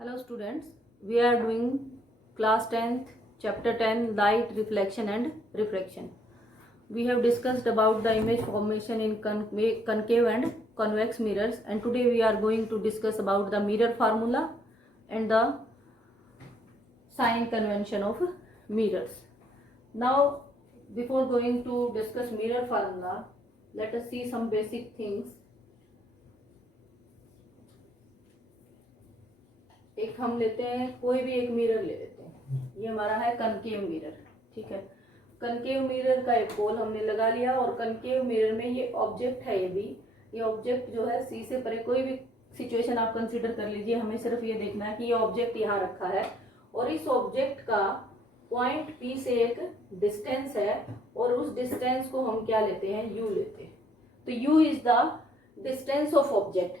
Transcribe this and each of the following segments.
Hello students, we are doing class 10th chapter 10 light reflection and refraction. We have discussed about the image formation in concave and convex mirrors, and today we are going to discuss about the mirror formula and the sign convention of mirrors. Now before going to discuss mirror formula, let us see some basic things. एक हम लेते हैं, कोई भी एक mirror ले लेते हैं, ये हमारा है कनकेव मिरर। ठीक है, कनकेव मिरर का एक पोल हमने लगा लिया और कनकेव मिरर में ये ऑब्जेक्ट है, ये ऑब्जेक्ट जो है सी से परे, कोई भी सिचुएशन आप कंसीडर कर लीजिए, हमें सिर्फ ये देखना है कि ये ऑब्जेक्ट यहाँ रखा है और इस ऑब्जेक्ट का पॉइंट पी से एक डिस्टेंस है और उस डिस्टेंस को हम क्या लेते हैं, यू लेते हैं। तो you is the distance of object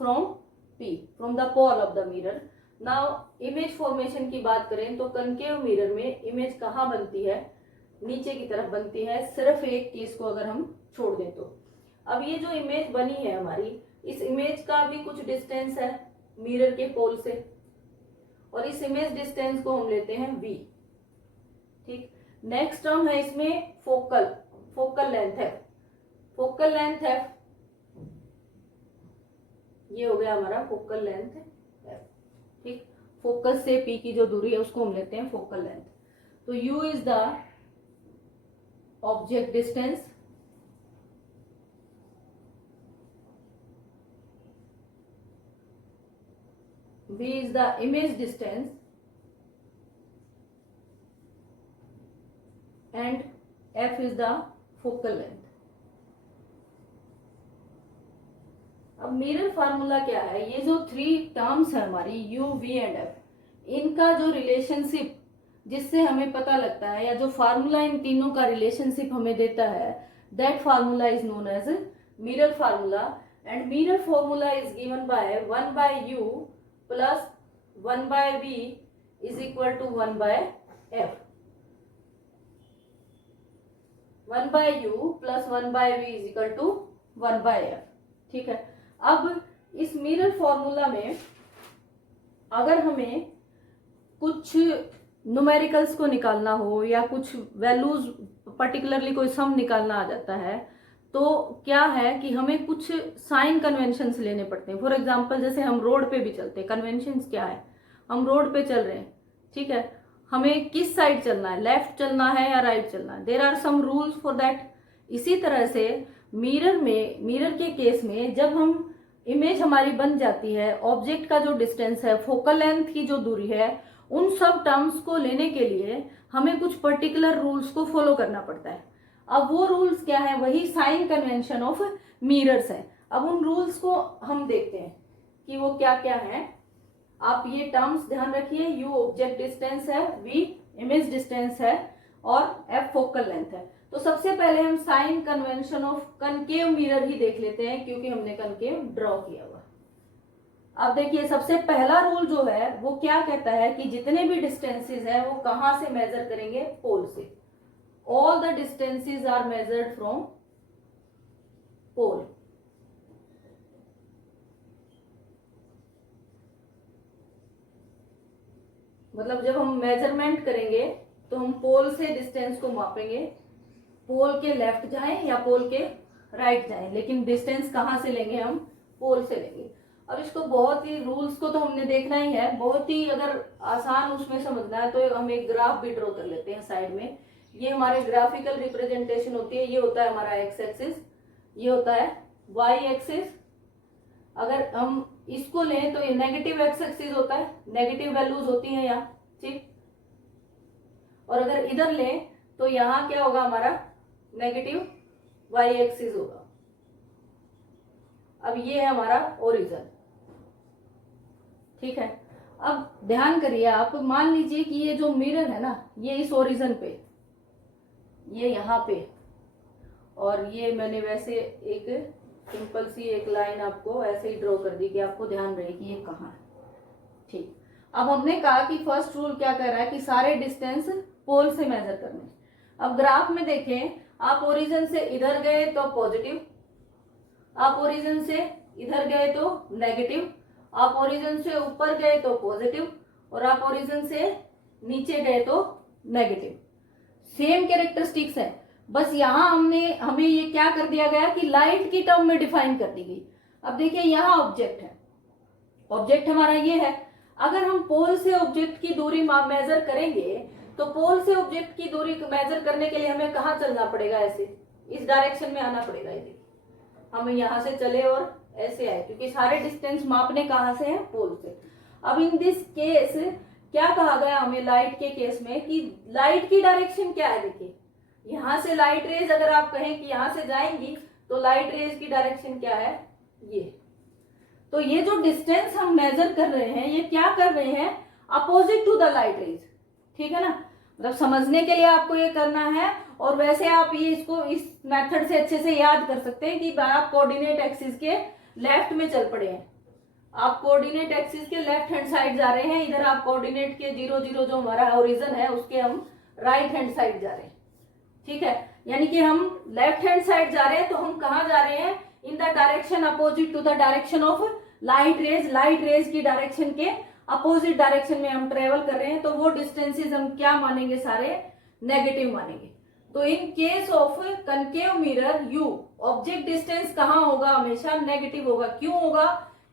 from P, from the pole of the mirror. Now image formation की बात करें तो कनकेव मिरर में इमेज कहाँ बनती है, नीचे की तरफ बनती है, सिर्फ एक केस को अगर हम छोड़ दें तो। अब ये जो इमेज बनी है हमारी, इस इमेज का भी कुछ डिस्टेंस है मिरर के पोल से और इस इमेज डिस्टेंस को हम लेते हैं v। ठीक, नेक्स्ट टर्म है इसमें फोकल लेंथ है, फोकल लेंथ है, ये हो गया हमारा फोकल लेंथ है। ठीक, फोकस से पी की जो दूरी है उसको हम लेते हैं फोकल लेंथ। तो u is the object distance, v is the image distance and f is the focal length. अब मिरर फार्मूला क्या है, ये जो थ्री टर्म्स है हमारी u, v एंड f, इनका जो रिलेशनशिप जिससे हमें पता लगता है, या जो फार्मूला इन तीनों का रिलेशनशिप हमें देता है, that formula is known as mirror formula. And mirror formula is given by 1 by u plus 1 by v is equal to 1 by f। 1 by u plus 1 by v is equal to 1 by f। ठीक है, अब इस mirror formula में अगर हमें कुछ numericals को निकालना हो या कुछ वैल्यूज पर्टिकुलरली कोई सम निकालना आ जाता है, तो क्या है कि हमें कुछ साइन कन्वेंशंस लेने पड़ते हैं। फॉर एग्जांपल जैसे हम रोड पे भी चलते हैं, कन्वेंशंस क्या है, हम रोड पे चल रहे हैं, ठीक है, हमें किस साइड चलना है, लेफ्ट चलना है या राइट चलना है, there are some rules for that. इसी तरह से मिरर के केस में जब हम इमेज हमारी बन जाती है, ऑब्जेक्ट का जो डिस्टेंस है, फोकल लेंथ की जो दूरी है, उन सब टर्म्स को लेने के लिए हमें कुछ पर्टिकुलर रूल्स को फॉलो करना पड़ता है। अब वो रूल्स क्या है, वही साइन कन्वेंशन ऑफ मिरर्स है। अब उन रूल्स को हम देखते हैं कि वो क्या क्या है। आप ये टर्म्स ध्यान रखिए, u ऑब्जेक्ट डिस्टेंस है, v इमेज डिस्टेंस है और f फोकल लेंथ है। तो सबसे पहले हम sign convention of concave mirror ही देख लेते हैं, क्योंकि हमने कनकेव ड्रॉ किया हुआ। अब देखिए सबसे पहला रूल जो है वो क्या कहता है कि जितने भी डिस्टेंसेस है वो कहां से मेजर करेंगे, पोल से। All the distances are measured from pole. मतलब जब हम मेजरमेंट करेंगे तो हम पोल से डिस्टेंस को मापेंगे, पोल के लेफ्ट जाएं या पोल के राइट जाएं, लेकिन डिस्टेंस कहां से लेंगे, हम पोल से लेंगे। अब इसको बहुत ही, रूल्स को तो हमने देखना ही है, बहुत ही अगर आसान उसमें समझना है तो हम एक ग्राफ भी ड्रॉ कर लेते हैं साइड में। ये हमारे ग्राफिकल रिप्रेजेंटेशन होती है, ये होता है हमारा एक्स एक्सिस, ये होता है वाई एक्सिस। अगर हम इसको लें तो ये नेगेटिव एक्स एक्सिस होता है, नेगेटिव वैल्यूज होती हैं यहाँ, ठीक। और अगर इधर लें तो यहाँ क्या होगा, हमारा नेगेटिव वाई एक्सिस होगा। अब ये है हमारा ओरिजिन, ठीक है। अब ध्यान करिए आप, मान लीजिए कि ये जो मिरर है ना, ये इस ओरिजिन पे, ये यहाँ पे, और ये मैंने वैसे एक सिंपल सी एक लाइन आपको ऐसे ही ड्रॉ कर दी कि आपको ध्यान रहे कि ये कहाँ है, ठीक। अब हमने कहा कि फर्स्ट रूल क्या कर रहा है कि सारे डिस्टेंस पोल से मेजर करने। अब ग्राफ में देखें, आप ओरिजिन से इधर गए तो पॉजिटिव, आप ओरिजिन से इधर गए तो नेगेटिव, आप ओरिजिन से ऊपर गए तो पॉजिटिव और आप ओरिजिन से नीचे गए तो नेगेटिव। सेम कैरेक्टरिस्टिक्स है, बस यहां हमें ये क्या कर दिया गया कि लाइट की टर्म में डिफाइन कर दी गई। अब देखिए यहां ऑब्जेक्ट है, ऑब्जेक्ट हमारा ये है। अगर हम पोल से ऑब्जेक्ट की दूरी मेजर करेंगे तो पोल से ऑब्जेक्ट की दूरी मेजर करने के लिए हमें कहाँ चलना पड़ेगा, ऐसे इस डायरेक्शन में आना पड़ेगा। यदि हम यहाँ से चले और ऐसे आए, क्योंकि सारे डिस्टेंस मापने कहाँ से हैं, पोल से। अब इन दिस केस क्या कहा गया हमें लाइट के केस में कि लाइट की डायरेक्शन क्या है। देखिए यहां से लाइट रेज अगर आप कहें कि यहां से जाएंगी तो लाइट रेज की डायरेक्शन क्या है, ये। तो ये जो डिस्टेंस हम मेजर कर रहे हैं ये क्या कर रहे हैं, opposite to the light rays. ठीक है ना, मतलब समझने के लिए आपको ये करना है। और वैसे आप ये इसको इस मेथड से अच्छे से याद कर सकते हैं कि आप कोऑर्डिनेट एक्सिस के लेफ्ट में चल पड़े हैं, आप कोऑर्डिनेट एक्सिस के लेफ्ट हैंड साइड जा रहे हैं। इधर आप कोऑर्डिनेट के 0 0 जो हमारा ओरिजिन है उसके हम राइट हैंड साइड जा रहे हैं। ठीक है, यानी कि हम लेफ्ट हैंड साइड जा रहे हैं तो हम कहाँ जा रहे हैं, in the direction opposite to the direction of light rays. Light rays की डायरेक्शन के अपोजिट डायरेक्शन में हम ट्रेवल कर रहे हैं, तो वो डिस्टेंसेस हम क्या मानेंगे, सारे नेगेटिव मानेंगे। तो इन case of concave mirror you object distance कहाँ होगा, हमेशा नेगेटिव होगा। क्यों होगा,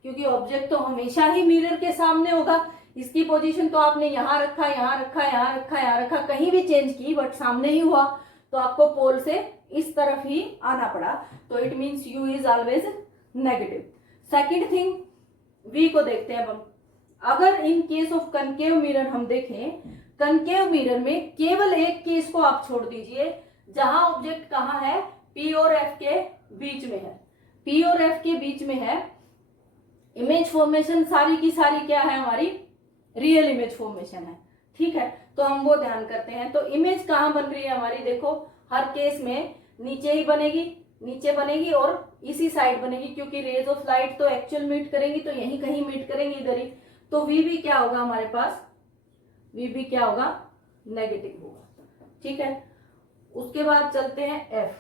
क्योंकि ऑब्जेक्ट तो हमेशा ही मिरर के सामने होगा। इसकी पोजीशन तो आपने यहाँ रखा, यहाँ रखा, यहाँ रखा, यहाँ रखा, कहीं भी चेंज की बट सामने ही हुआ, तो आपको पोल से इस तरफ ही आना पड़ा। तो it means u is always negative. Second thing v को देखते हैं अब हम। अगर in case of concave mirror हम देखें, कनकेव मिरर में केवल एक केस को आप छोड़ दीजिए जहां ऑब्जेक्ट कहाँ है, पी और एफ के बीच में है। पी और एफ के बीच में है, इमेज फॉर्मेशन सारी की सारी क्या है, हमारी रियल इमेज फॉर्मेशन है। ठीक है, तो हम वो ध्यान करते हैं। तो इमेज कहाँ बन रही है हमारी, देखो हर केस में नीचे ही बनेगी, नीचे बनेगी और इसी साइड बनेगी, क्योंकि रेज ऑफ लाइट तो एक्चुअल मीट करेंगी तो यहीं कहीं मीट करेंगी, इधर ही। तो वी भी क्या होगा हमारे पास, वी भी क्या होगा, नेगेटिव होगा। ठीक है, उसके बाद चलते हैं एफ।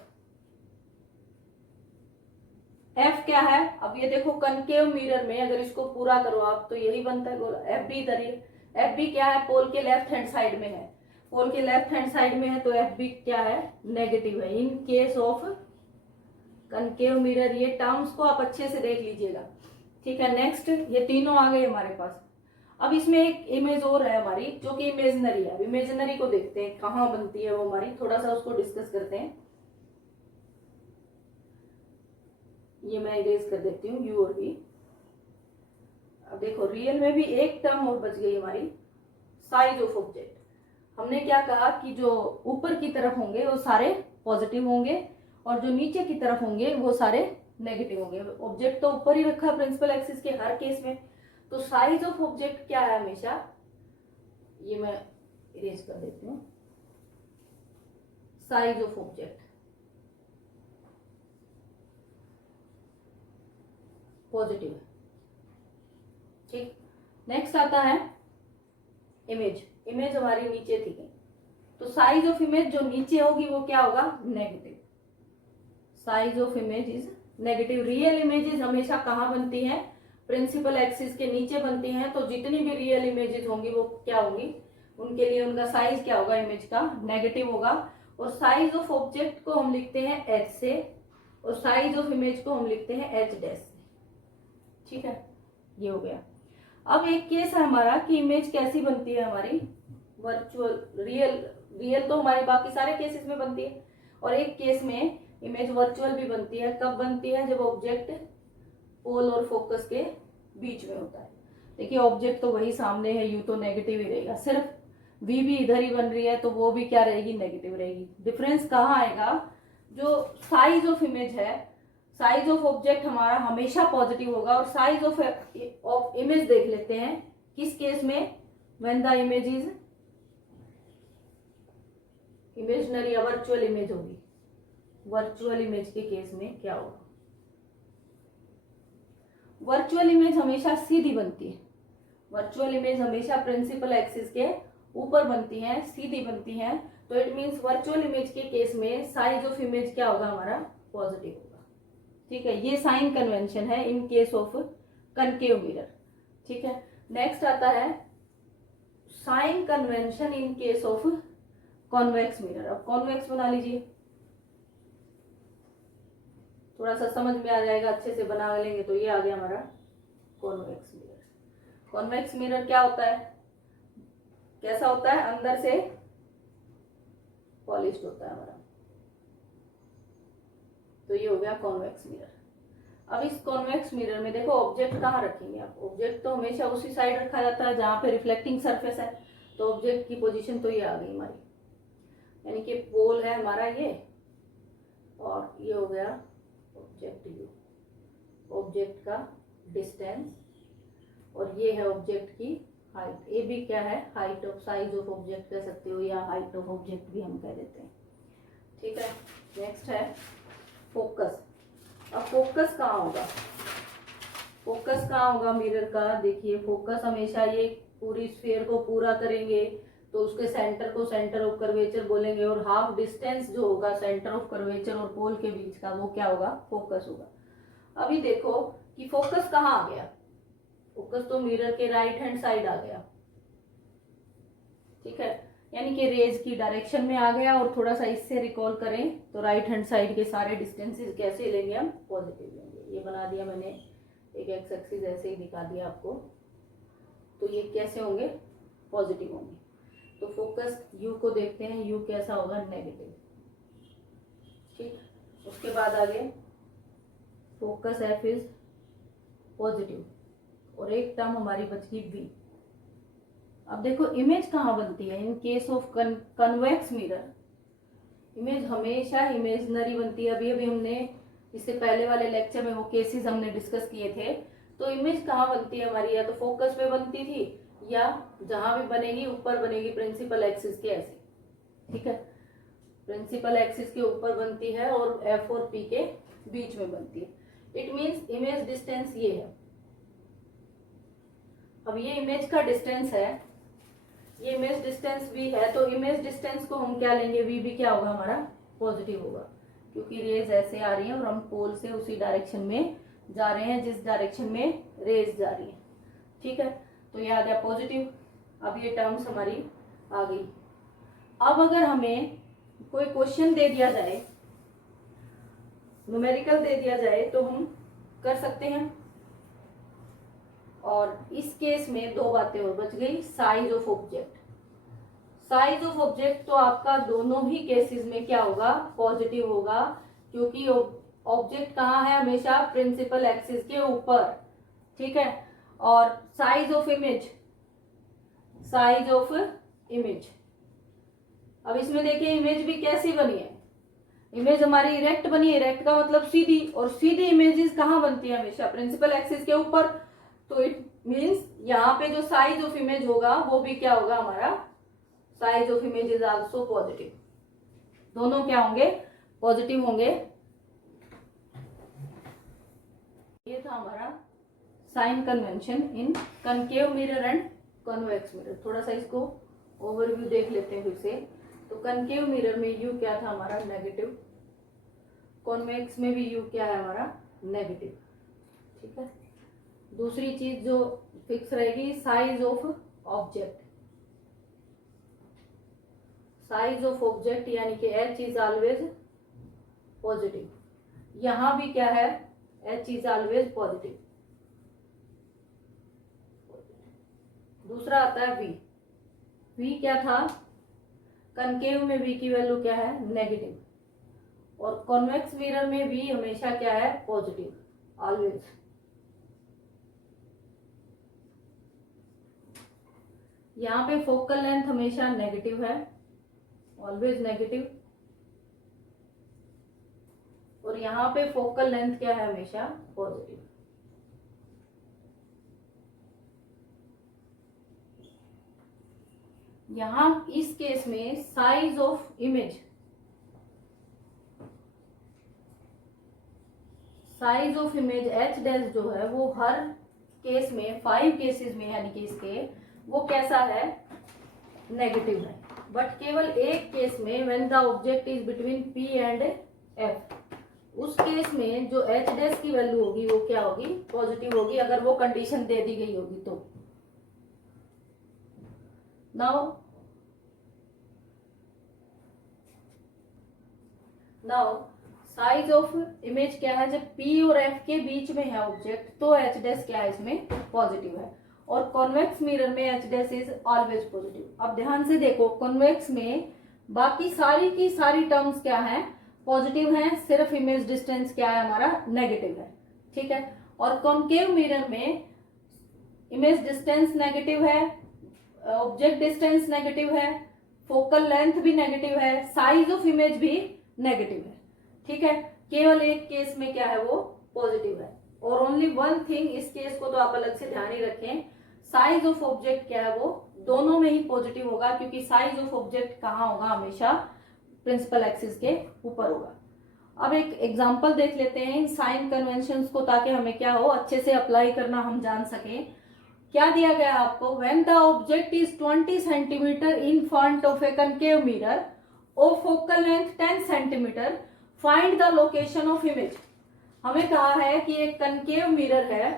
एफ क्या है, अब ये देखो कनकेव मिरर में अगर इसको पूरा करो आप तो यही बनता है गोला। एफ भी इधर ही, एफ भी क्या है, पोल के लेफ्ट हैंड साइड में है, पोल के लेफ्ट हैंड साइड में है, तो एफ भी क्या है, नेगेटिव है in case of concave mirror. ये टर्म्स को आप अच्छे से देख लीजिएगा। ठीक है, नेक्स्ट ये तीनों आ गए हमारे पास। अब इसमें एक इमेज और है हमारी जो कि इमेजिनरी है। अब इमेजिनरी को देखते हैं कहाँ बनती है वो हमारी, थोड़ा सा उसको डिस्कस करते हैं। ये मैं इरेज कर देती हूँ यू और वी। अब देखो रियल में भी एक टर्म और बच गई हमारी, साइज ऑफ ऑब्जेक्ट। हमने क्या कहा कि जो ऊपर की तरफ होंगे वो सारे पॉजिटिव होंगे और जो नीचे की तरफ होंगे वो सारे नेगेटिव होंगे। ऑब्जेक्ट तो ऊपर ही रखा है प्रिंसिपल एक्सिस के हर केस में, तो साइज ऑफ ऑब्जेक्ट क्या है हमेशा, ये मैं इरेज कर देती हूँ। साइज ऑफ ऑब्जेक्ट पॉजिटिव है। ठीक, नेक्स्ट आता है इमेज। इमेज हमारी नीचे थी, तो साइज ऑफ इमेज जो नीचे होगी वो क्या होगा, negative. Size of image is negative. Real images हमेशा कहाँ बनती हैं, प्रिंसिपल एक्सिस के नीचे बनती हैं। तो जितनी भी रियल इमेजेस होंगी वो क्या होंगी, उनके लिए उनका साइज क्या होगा, इमेज का नेगेटिव होगा। और साइज ऑफ ऑब्जेक्ट को हम लिखते हैं एच से और साइज ऑफ इमेज को हम लिखते हैं एच डैश से। ठीक है, ये हो गया। अब एक केस है हमारा कि इमेज कैसी बनती है हमारी, वर्चुअल। रियल तो हमारे बाकी सारे केसेस में बनती है, और एक केस में इमेज वर्चुअल भी बनती है। कब बनती है, जब ऑब्जेक्ट पोल और फोकस के बीच में होता है। देखिए ऑब्जेक्ट तो वही सामने है, यू तो नेगेटिव ही रहेगा, सिर्फ वी भी इधर ही बन रही है तो वो भी क्या रहेगी, नेगेटिव रहेगी। डिफरेंस कहाँ आएगा, जो साइज ऑफ इमेज है, साइज ऑफ ऑब्जेक्ट हमारा हमेशा पॉजिटिव होगा। और साइज ऑफ इमेज देख लेते हैं किस केस में, when the image is imaginary या वर्चुअल इमेज होगी। वर्चुअल इमेज के केस में क्या होगा, वर्चुअल इमेज हमेशा सीधी बनती है। वर्चुअल इमेज हमेशा प्रिंसिपल एक्सिस के ऊपर बनती है, सीधी बनती है। तो इट मींस वर्चुअल इमेज के केस में साइज ऑफ इमेज क्या होगा हमारा, पॉजिटिव होगा। ठीक है, ये साइन कन्वेंशन है in case of concave mirror. ठीक है, नेक्स्ट आता है sign convention in case of convex mirror. अब कॉन्वेक्स बना लीजिए, थोड़ा सा समझ में आ जाएगा, अच्छे से बना लेंगे तो ये आ गया हमारा कॉन्वेक्स मिरर। कॉन्वेक्स मिरर क्या होता है, कैसा होता है, अंदर से पॉलिश्ड होता है हमारा, तो ये हो गया कॉन्वेक्स मिरर। अब इस कॉन्वेक्स मिरर में देखो ऑब्जेक्ट कहाँ रखेंगे आप, ऑब्जेक्ट तो हमेशा उसी साइड रखा जाता है जहां पे रिफ्लेक्टिंग सरफेस है, तो ऑब्जेक्ट की पोजीशन तो ये आ गई हमारी, यानी कि पोल है हमारा ये, और ये हो गया ऑब्जेक्ट यू, ऑब्जेक्ट का डिस्टेंस, और ये है ऑब्जेक्ट की हाइट। ए भी क्या है, height of size of object कह सकते हो, या हाइट ऑफ ऑब्जेक्ट भी हम कह देते हैं। ठीक है, नेक्स्ट है फोकस। अब फोकस कहाँ होगा, फोकस कहाँ होगा मिरर का, देखिए फोकस हमेशा ये पूरी स्फीयर को पूरा करेंगे तो उसके सेंटर को सेंटर ऑफ कर्वेचर बोलेंगे, और हाफ डिस्टेंस जो होगा सेंटर ऑफ कर्वेचर और पोल के बीच का वो क्या होगा, फोकस होगा। अभी देखो कि फोकस कहाँ आ गया, फोकस तो मिरर के राइट हैंड साइड आ गया, ठीक है, यानी कि रेज की डायरेक्शन में आ गया। और थोड़ा सा इससे रिकॉल करें तो राइट हैंड साइड के सारे डिस्टेंसेस कैसे लेंगे हम, पॉजिटिव लेंगे। ये बना दिया मैंने, एक एक्स एक्सिस ऐसे ही दिखा दिया आपको, तो ये कैसे होंगे, पॉजिटिव होंगे। तो फोकस यू को देखते हैं, यू कैसा होगा, नेगेटिव। ठीक, उसके बाद आगे फोकस एफ इज पॉजिटिव, और एक टर्म हमारी बच गई वी। अब देखो इमेज कहाँ बनती है, in case of convex mirror image हमेशा इमेजनरी बनती है। अभी अभी हमने इससे पहले वाले लेक्चर में वो केसेस हमने डिस्कस किए थे। तो इमेज कहाँ बनती है हमारी, या तो फोकस पे बनती थी, या जहां भी बनेगी ऊपर बनेगी प्रिंसिपल एक्सिस के ऐसे, ठीक है, प्रिंसिपल एक्सिस के ऊपर बनती है और एफ और पी के बीच में बनती है। इट मीन्स इमेज डिस्टेंस ये है। अब ये इमेज का डिस्टेंस है, ये इमेज डिस्टेंस भी है, तो इमेज डिस्टेंस को हम क्या लेंगे, वी भी क्या होगा हमारा, पॉजिटिव होगा, क्योंकि रेज ऐसे आ रही है और हम पोल से उसी डायरेक्शन में जा रहे हैं जिस डायरेक्शन में रेज जा रही है। ठीक है, तो ये आ गया पॉजिटिव। अब ये टर्म्स हमारी आ गई। अब अगर हमें कोई क्वेश्चन दे दिया जाए, न्यूमेरिकल दे दिया जाए, तो हम कर सकते हैं। और इस केस में दो बातें और बच गई, size of object. Size of object तो आपका दोनों ही केसेस में क्या होगा, पॉजिटिव होगा, क्योंकि ऑब्जेक्ट कहाँ है, हमेशा प्रिंसिपल एक्सिस के ऊपर, ठीक है। और size of image, size of image, अब इसमें देखिए इमेज भी कैसी बनी है, इमेज हमारी इरेक्ट बनी है, इरेक्ट का मतलब सीधी, और सीधी इमेजेस कहाँ बनती है, हमेशा प्रिंसिपल एक्सिस के ऊपर। तो इट मीन्स यहाँ पे जो साइज ऑफ इमेज होगा वो भी क्या होगा हमारा, size of image is also positive. दोनों क्या होंगे, पॉजिटिव होंगे। ये था हमारा sign convention in concave mirror and convex mirror. थोड़ा सा इसको ओवरव्यू देख लेते हैं फिर से। तो कनकेव मिरर में यू क्या था हमारा, नेगेटिव। कॉन्वेक्स में भी यू क्या है हमारा, नेगेटिव, ठीक है। दूसरी चीज जो फिक्स रहेगी, size of object. Size of object यानी कि एच इज ऑलवेज पॉजिटिव। यहां भी क्या है, एच इज ऑलवेज पॉजिटिव। दूसरा आता है वी। वी क्या था, कनकेव में वी की वैल्यू क्या है, नेगेटिव, और कॉन्वेक्स मिरर में वी हमेशा क्या है, पॉजिटिव, ऑलवेज। यहाँ पे फोकल लेंथ हमेशा नेगेटिव है, ऑलवेज नेगेटिव, और यहाँ पे फोकल लेंथ क्या है, हमेशा पॉजिटिव। यहाँ इस केस में size of image, size of image H dash जो है वो हर केस में, 5 केसेस में यानी कि इसके, वो कैसा है, नेगेटिव है। बट केवल एक केस में, when the object is between P and F, उस केस में जो एच डैश की वैल्यू होगी वो क्या होगी, पॉजिटिव होगी, अगर वो कंडीशन दे दी गई होगी तो। नाउ साइज ऑफ इमेज क्या है, जब पी और एफ के बीच में है ऑब्जेक्ट तो एच डैश क्या है, इसमें पॉजिटिव है, और कॉन्वेक्स मिरर में H dash is always positive. अब ध्यान से देखो, कॉन्वेक्स में बाकी सारी की सारी टर्म्स क्या है, पॉजिटिव हैं, सिर्फ इमेज डिस्टेंस क्या है हमारा, नेगेटिव है, ठीक है। और कॉन्केव मिरर में इमेज डिस्टेंस नेगेटिव है, ऑब्जेक्ट डिस्टेंस नेगेटिव है, फोकल लेंथ भी नेगेटिव है, साइज ऑफ इमेज भी नेगेटिव है, ठीक है। केवल एक केस में क्या है, वो पॉजिटिव है, और ओनली वन थिंग, इस केस को तो आप अलग से ध्यान ही रखें, साइज ऑफ ऑब्जेक्ट क्या है, वो दोनों में ही पॉजिटिव होगा, क्योंकि साइज ऑफ ऑब्जेक्ट कहाँ होगा, हमेशा प्रिंसिपल एक्सिस के ऊपर होगा। अब एक एग्जांपल देख लेते हैं इन साइन कन्वेंशंस को, ताकि हमें क्या हो, अच्छे से अप्लाई करना हम जान सकें। क्या दिया गया आपको, when the object is 20 centimetre in front of a concave mirror और focal length 10 centimetre, find the location of image. हमें कहा है कि एक कनकेव मिरर है,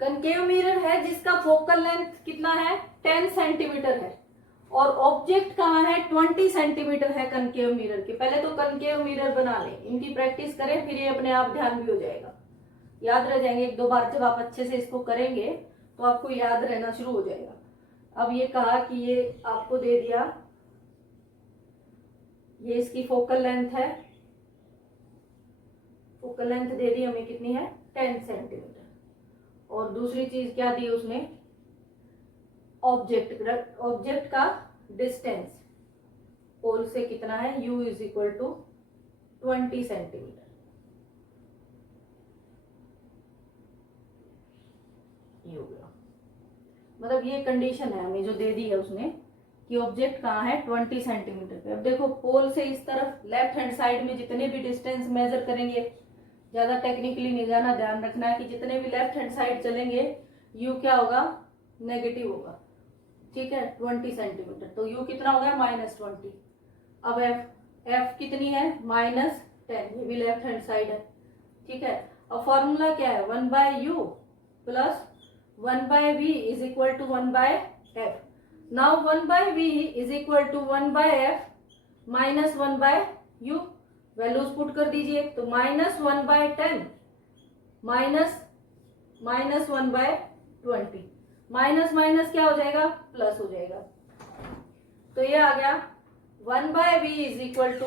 कनकेव मिरर है जिसका फोकल लेंथ कितना है, 10 सेंटीमीटर है, और ऑब्जेक्ट कहाँ है, 20 सेंटीमीटर है कनकेव मिरर के। पहले तो कनकेव मिरर बना लें, इनकी प्रैक्टिस करें, फिर ये अपने आप ध्यान भी हो जाएगा, याद रह जाएंगे। एक दो बार जब आप अच्छे से इसको करेंगे तो आपको याद रहना शुरू हो जाएगा। अब ये कहा कि ये आपको दे दिया, ये इसकी फोकल लेंथ है, फोकल लेंथ दे दी हमें कितनी है, 10 सेंटीमीटर, और दूसरी चीज क्या दी उसने, ऑब्जेक्ट का डिस्टेंस पोल से कितना है, u is equal to 20 centimetre. ये हो गया, मतलब ये कंडीशन है हमें जो दे दी है उसने कि ऑब्जेक्ट कहाँ है, 20 सेंटीमीटर पे। अब देखो, पोल से इस तरफ लेफ्ट हैंड साइड में जितने भी डिस्टेंस मेजर करेंगे, ज्यादा टेक्निकली नहीं जाना, ध्यान रखना है कि जितने भी लेफ्ट हैंड साइड चलेंगे u क्या होगा, नेगेटिव होगा, ठीक है, 20 सेंटीमीटर, तो u कितना हो गया, -20। अब f कितनी है, -10, ये भी लेफ्ट हैंड साइड है, ठीक है। अब फॉर्मूला क्या है, 1/u plus 1/v is equal to 1/f। Now 1/v is equal to 1/f minus 1/u, values put कर दीजिए, तो -1/10 माइनस -1/20, माइनस माइनस क्या हो जाएगा, प्लस हो जाएगा, तो ये आ गया 1/v is equal to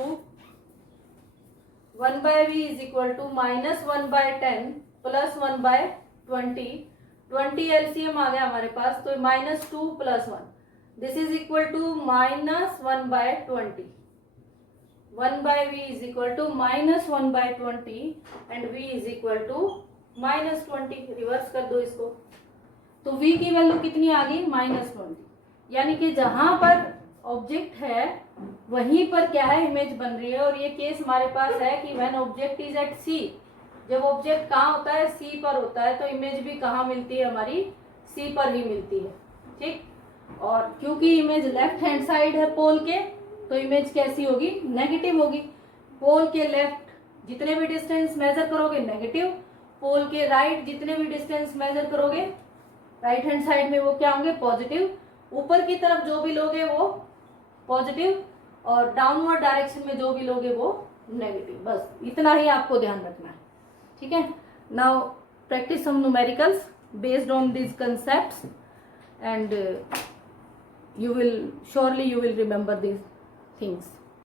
-1/10 plus 1/20, 20 LCM आ गया हमारे पास, तो -2 + 1, this is equal to -1/20। 1/v is equal to -1/20 and v is equal to -20। Reverse कर दो इसको, तो v की वैल्यू कितनी आ गई, -20, यानी कि जहां पर ऑब्जेक्ट है वहीं पर क्या है, इमेज बन रही है। और ये केस हमारे पास है कि व्हेन ऑब्जेक्ट इज एट सी, जब ऑब्जेक्ट कहाँ होता है, सी पर होता है, तो इमेज भी कहाँ मिलती है, हमारी सी पर ही मिलती है, ठीक। और क्योंकि इमेज लेफ्ट हैंड साइड है पोल के, तो इमेज कैसी होगी, नेगेटिव होगी। पोल के लेफ्ट जितने भी डिस्टेंस मेजर करोगे नेगेटिव, पोल के राइट जितने भी डिस्टेंस मेजर करोगे राइट हैंड साइड में वो क्या होंगे, पॉजिटिव। ऊपर की तरफ जो भी लोगे वो पॉजिटिव, और डाउनवर्ड डायरेक्शन में जो भी लोगे वो नेगेटिव। बस इतना ही आपको ध्यान रखना है, ठीक है। Now practice some numericals based on these concepts and you will surely remember these things.